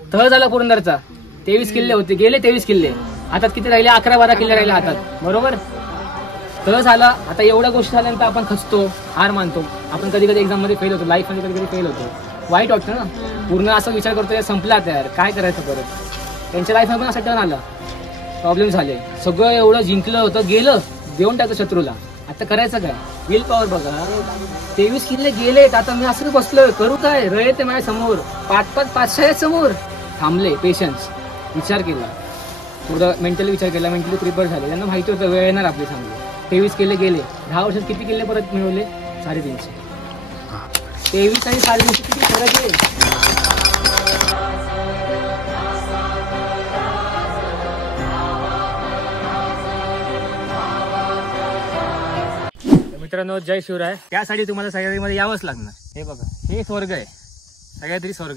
तह झाला पुरंदरचा, 23 किल्ले होते, गेले 23 किल्ले. हातात किती राहिले? 11-12 किल्ले राहिले हातात, बरोबर. तह झाला. आता एवढ्या गोष्टी झाल्यानंतर आपण खचतो, हार मानतो. आपण कधी कधी एक्झाम मध्ये फेल होतो, लाईफ मध्ये कधी कधी फेल होतो, वाईट वाटतं ना. पूर्ण असं विचार करतो संपला तयार, काय करायचं परत. त्यांच्या लाईफ मध्ये पण असं टर्न आला, प्रॉब्लेम झाले. सगळं एवढं जिंकलं होतं, गेलं, देऊन टाकलं शत्रूला. आता करायचं काय? विल पॉवर बघा. 23 किल्ले गेलेत. आता मी असं बसलोय, करू काय? रयत माझ्या समोर, 5-5 आहेत समोर. थांबले, पेशन्स, विचार केला, थोडं मेंटली विचार केला, मेंटली प्रिपेअर झाले. त्यांना माहिती होतं वेळ येणार आपली चांगली. 23 किल्ले गेले. 10 वर्षात किती किल्ले परत मिळवले? 350. 23 आणि 350 किती फरक आहे. मित्रांनो, जय शिवराय. त्यासाठी तुम्हाला सह्याद्रीमध्ये यावंच लागणार. हे बघा, हे स्वर्ग आहे, सह्याद्री स्वर्ग.